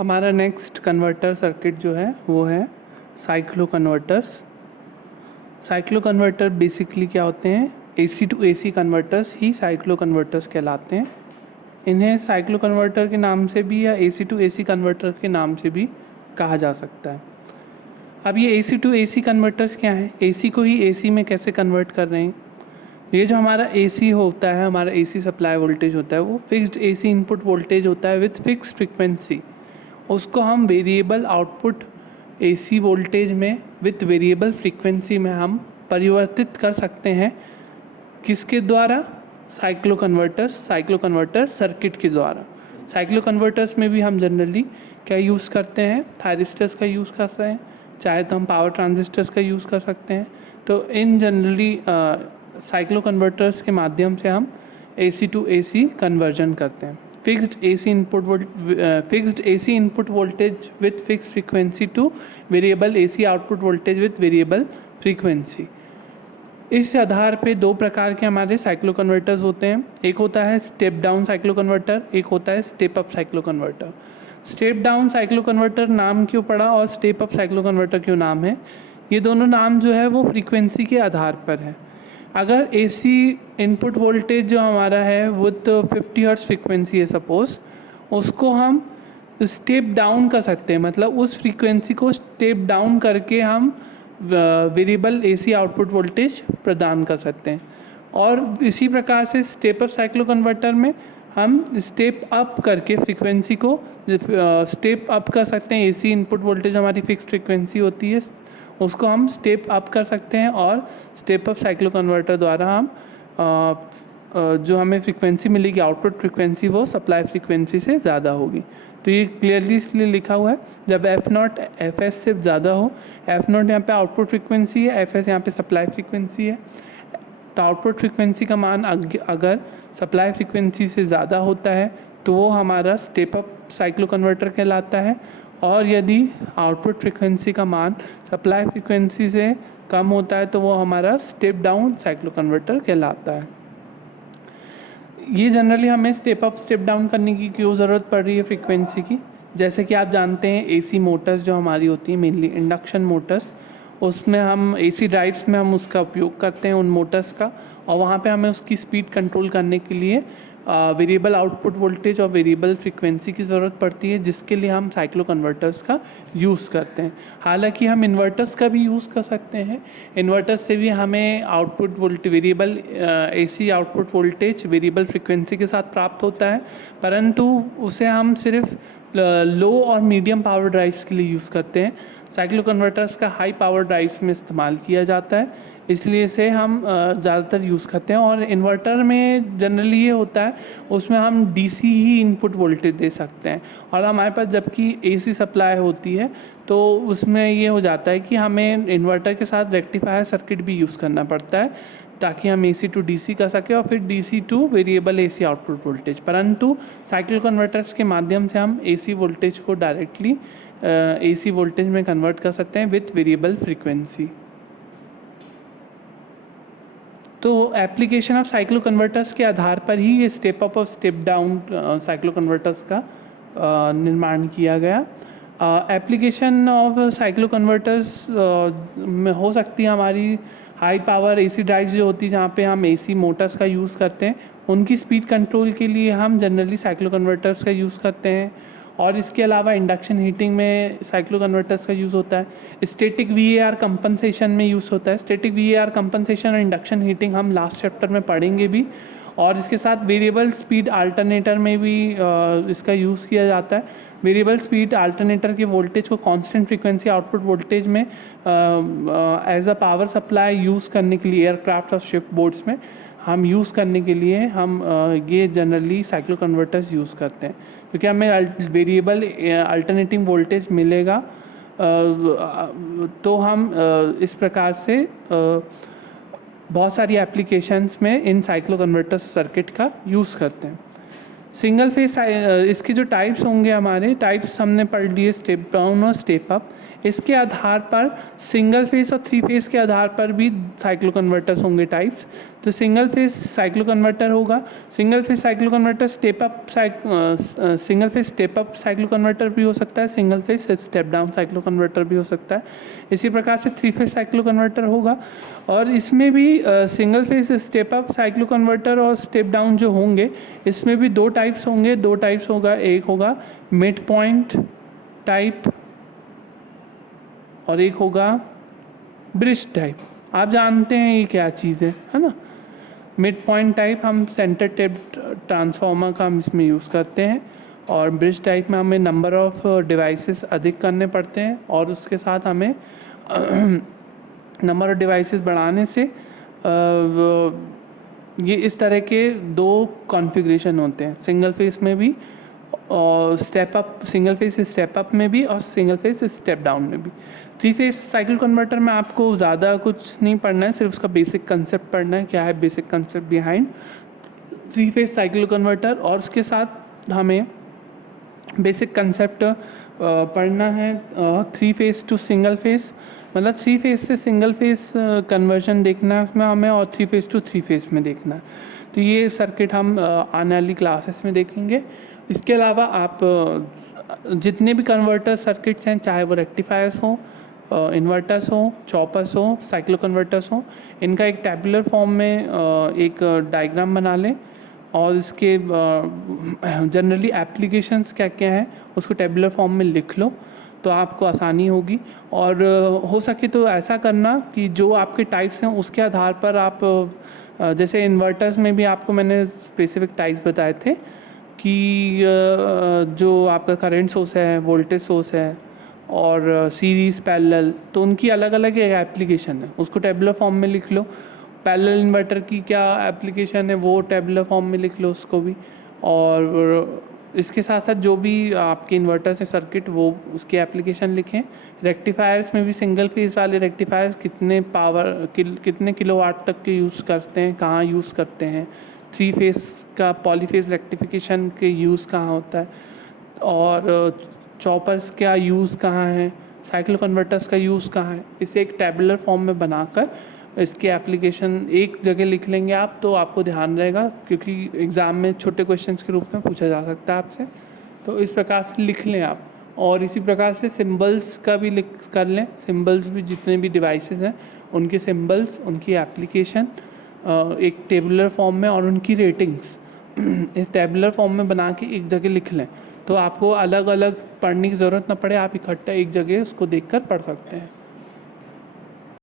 हमारा next converter circuit जो है वो है cycloconverters. Cycloconverter basically क्या होते हैं, एसी टू एसी कन्वर्टर्स ही साइक्लो कन्वर्टर्स कहलाते हैं। इन्हें साइक्लो कन्वर्टर के नाम से भी या एसी टू एसी कन्वर्टर के नाम से भी कहा जा सकता है। अब ये एसी टू एसी कन्वर्टर्स क्या है, एसी को ही एसी में कैसे कन्वर्ट कर रहे हैं। ये जो हमारा एसी होता है, हमारा एसी सप्लाई वोल्टेज होता है, वो फिक्स्ड एसी इनपुट वोल्टेज होता है विथ फिक्स्ड फ्रिक्वेंसी। उसको हम वेरिएबल आउटपुट एसी वोल्टेज में विथ वेरिएबल फ्रीक्वेंसी में हम परिवर्तित कर सकते हैं। किसके द्वारा? साइक्लो कन्वर्टर्स सर्किट के द्वारा। साइक्लो कन्वर्टर्स में भी हम जनरली क्या यूज़ करते हैं, थायरिस्टर्स का यूज़ करते हैं, चाहे तो हम पावर ट्रांजिस्टर्स का यूज़ कर सकते हैं। तो इन जनरली साइक्लो कन्वर्टर्स के माध्यम से हम एसी टू एसी कन्वर्जन करते हैं। Fixed AC input voltage with fixed frequency two variable AC output voltage with variable frequency. इस आधार पे दो प्रकार के हमारे साइक्लो कन्वर्टर्स होते हैं। एक होता है स्टेप डाउन साइक्लो कन्वर्टर, एक होता है step up cyclo converter. Step down cyclo converter नाम क्यों पड़ा और स्टेप अप साइक्लो कन्वर्टर क्यों नाम है? ये दोनों नाम जो है वो फ्रीक्वेंसी के आधार पर है। अगर एसी इनपुट वोल्टेज जो हमारा है वो तो 50 हर्ट्ज फ्रीक्वेंसी है सपोज, उसको हम स्टेप डाउन कर सकते हैं, मतलब उस फ्रीक्वेंसी को स्टेप डाउन करके हम वेरिएबल एसी आउटपुट वोल्टेज प्रदान कर सकते हैं। और इसी प्रकार से स्टेप अप साइक्लो कन्वर्टर में हम स्टेप अप करके फ्रीक्वेंसी को स्टेप अप कर सकते हैं। एसी इनपुट वोल्टेज हमारी फिक्स्ड फ्रीक्वेंसी होती है, उसको हम स्टेप अप कर सकते हैं और स्टेप अप साइक्लो कन्वर्टर द्वारा हम जो हमें फ्रीक्वेंसी मिलेगी आउटपुट फ्रीक्वेंसी वो सप्लाई फ्रीक्वेंसी से ज़्यादा होगी। तो ये क्लियरली इसलिए लिखा हुआ है, जब F0 Fs से ज़्यादा हो, F0 यहाँ पे आउटपुट फ्रीक्वेंसी है, Fs यहाँ पे सप्लाई फ्रीक्वेंसी है, तो आउटपुट फ्रीक्वेंसी का मान अगर सप्लाई फ्रीक्वेंसी से ज़्यादा होता है तो वो हमारा स्टेप अप साइक्लो कन्वर्टर कहलाता है। और यदि आउटपुट फ्रीक्वेंसी का मान सप्लाई फ्रीक्वेंसी से कम होता है तो वो हमारा स्टेप डाउन साइक्लो कन्वर्टर कहलाता है। ये जनरली हमें स्टेप अप स्टेप डाउन करने की क्यों ज़रूरत पड़ रही है फ्रीक्वेंसी की? जैसे कि आप जानते हैं एसी मोटर्स जो हमारी होती हैं, मेनली इंडक्शन मोटर्स, उसमें हम एसी ड्राइव्स में हम उसका उपयोग करते हैं उन मोटर्स का, और वहाँ पे हमें उसकी स्पीड कंट्रोल करने के लिए वेरिएबल आउटपुट वोल्टेज और वेरिएबल फ्रीक्वेंसी की ज़रूरत पड़ती है, जिसके लिए हम साइक्लो कन्वर्टर्स का यूज़ करते हैं। हालांकि हम इन्वर्टर्स का भी यूज़ कर सकते हैं, इन्वर्टर्स से भी हमें output voltage variable AC output voltage variable frequency के साथ प्राप्त होता है, परंतु उसे हम सिर्फ लो और मीडियम पावर ड्राइव्स के लिए यूज़ करते हैं। साइक्लो कन्वर्टर्स का हाई पावर ड्राइव्स में इस्तेमाल किया जाता है, इसलिए इसे हम ज़्यादातर यूज़ करते हैं। और इन्वर्टर में जनरली ये होता है, उसमें हम डीसी ही इनपुट वोल्टेज दे सकते हैं, और हमारे पास जबकि एसी सप्लाई होती है तो उसमें ये हो जाता है कि हमें इन्वर्टर के साथ रेक्टिफायर सर्किट भी यूज़ करना पड़ता है ताकि हम एसी टू डीसी कर सकें और फिर DC two variable AC output voltage. परंतु साइक्लो कन्वर्टर्स के माध्यम से हम एसी वोल्टेज को डायरेक्टली एसी वोल्टेज में कन्वर्ट कर सकते हैं विथ वेरिएबल फ्रीक्वेंसी। तो एप्लीकेशन ऑफ साइक्लो कन्वर्टर्स के आधार पर ही ये स्टेप अप और स्टेप डाउन साइक्लो कन्वर्टर्स का निर्माण किया गया। एप्लीकेशन ऑफ साइक्लो कन्वर्टर्स में हो सकती है हमारी हाई पावर एसी ड्राइव्स जो होती है, जहाँ पे हम एसी मोटर्स का यूज़ करते हैं, उनकी स्पीड कंट्रोल के लिए हम जनरली साइक्लो कन्वर्टर्स का यूज़ करते हैं। और इसके अलावा इंडक्शन हीटिंग में साइक्लो कन्वर्टर्स का यूज़ होता है। स्टैटिक VAR कंपनसेशन में यूज़ होता है। स्टैटिक VAR कंपनसेशन और इंडक्शन हीटिंग हम लास्ट चैप्टर में पढ़ेंगे भी। और इसके साथ वेरिएबल स्पीड अल्टरनेटर में भी इसका यूज़ किया जाता है। वेरिएबल स्पीड अल्टरनेटर के वोल्टेज को कांस्टेंट फ्रीक्वेंसी आउटपुट वोल्टेज में as a power supply use करने के लिए एयरक्राफ्ट और शिप बोर्ड्स में हम यूज़ करने के लिए हम ये जनरली साइक्लो कन्वर्टर्स यूज़ करते हैं, क्योंकि हमें वेरिएबल अल्टरनेटिंग वोल्टेज मिलेगा। तो हम इस प्रकार से बहुत सारी एप्लीकेशंस में इन साइक्लो कन्वर्टर्स सर्किट का यूज़ करते हैं। सिंगल फेस इसके जो टाइप्स होंगे, हमारे टाइप्स हमने पढ़ लिए, स्टेप डाउन और स्टेप अप। इसके आधार पर सिंगल फेस और थ्री फेस के आधार पर भी साइक्लो कन्वर्टर्स होंगे टाइप्स। तो सिंगल फेज साइक्लो कन्वर्टर होगा। Single phase cyclo converter single phase step up cyclo converter भी हो सकता है, single phase step down cyclo converter भी हो सकता है। इसी प्रकार से 3 फेज साइक्लो कन्वर्टर होगा और इसमें भी single phase step up cyclo converter और स्टेप डाउन जो होंगे इसमें भी 2 टाइप्स होंगे। 2 टाइप्स होगा, एक होगा मिड पॉइंट टाइप और एक होगा ब्रिज टाइप। आप जानते हैं ये क्या चीज़ है ना। मिड पॉइंट टाइप हम सेंटर टेप ट्रांसफार्मर का हम इसमें यूज़ करते हैं और ब्रिज टाइप में हमें नंबर ऑफ़ डिवाइसेस अधिक करने पड़ते हैं और उसके साथ हमें नंबर ऑफ़ डिवाइसेस बढ़ाने से ये इस तरह के 2 कॉन्फ़िगरेशन होते हैं, सिंगल फेस में भी और step up, single phase step up में भी और सिंगल फेस स्टेप डाउन में भी। 3 फेस साइकिल कन्वर्टर में आपको ज़्यादा कुछ नहीं पढ़ना है, सिर्फ उसका बेसिक कंसेप्ट पढ़ना है, क्या है basic concept behind 3 face cycle converter. और उसके साथ हमें बेसिक कंसेप्ट पढ़ना है 3 फेस टू सिंगल फेस, मतलब 3 फेस से सिंगल फेस कन्वर्जन देखना है उसमें हमें और 3 फेस टू 3 फेस में देखना है। तो ये सर्किट हम आने वाली क्लासेस में देखेंगे। इसके अलावा आप जितने भी कन्वर्टर सर्किट्स हैं, चाहे वो रेक्टिफायर्स हों, इन्वर्टर्स हों, चॉपर्स हों, साइक्लो कन्वर्टर्स हों, इनका एक टैबुलर फॉर्म में एक डायग्राम बना लें और इसके जनरली एप्लीकेशंस क्या क्या हैं उसको टैबुलर फॉर्म में लिख लो तो आपको आसानी होगी। और हो सके तो ऐसा करना कि जो आपके टाइप्स हैं उसके आधार पर आप जैसे इन्वर्टर्स में भी आपको मैंने स्पेसिफिक टाइप्स बताए थे कि जो आपका करंट सोर्स है, वोल्टेज सोर्स है और सीरीज़ पैरेलल, तो उनकी अलग अलग एप्लीकेशन है, उसको टैबुलर फॉर्म में लिख लो। पैरेलल इन्वर्टर की क्या एप्लीकेशन है वो टैबुलर फॉर्म में लिख लो उसको भी। और इसके साथ साथ जो भी आपके इन्वर्टर से सर्किट वो उसकी एप्लीकेशन लिखें। रेक्टिफायर्स में भी सिंगल फेस वाले रेक्टिफायर्स कितने कितने किलोवाट तक के यूज़ करते हैं, कहाँ यूज़ करते हैं, 3 फेस का पॉलीफेज रेक्टिफिकेशन के यूज़ कहाँ होता है और चॉपर्स का यूज़ कहाँ है, साइक्लो कन्वर्टर्स का यूज़ कहाँ है, इसे एक टैबुलर फॉर्म में बनाकर इसकी एप्लीकेशन एक जगह लिख लेंगे आप तो आपको ध्यान रहेगा, क्योंकि एग्ज़ाम में छोटे क्वेश्चंस के रूप में पूछा जा सकता है आपसे। तो इस प्रकार से लिख लें आप। और इसी प्रकार से सिंबल्स का भी लिख कर लें, सिंबल्स भी जितने भी डिवाइसेस हैं उनके सिंबल्स, उनकी एप्लीकेशन एक टेबुलर फॉर्म में और उनकी रेटिंग्स इस टेबुलर फॉर्म में बना के एक जगह लिख लें तो आपको अलग अलग पढ़ने की ज़रूरत ना पड़े, आप इकट्ठा एक जगह उसको देखकर पढ़ सकते हैं।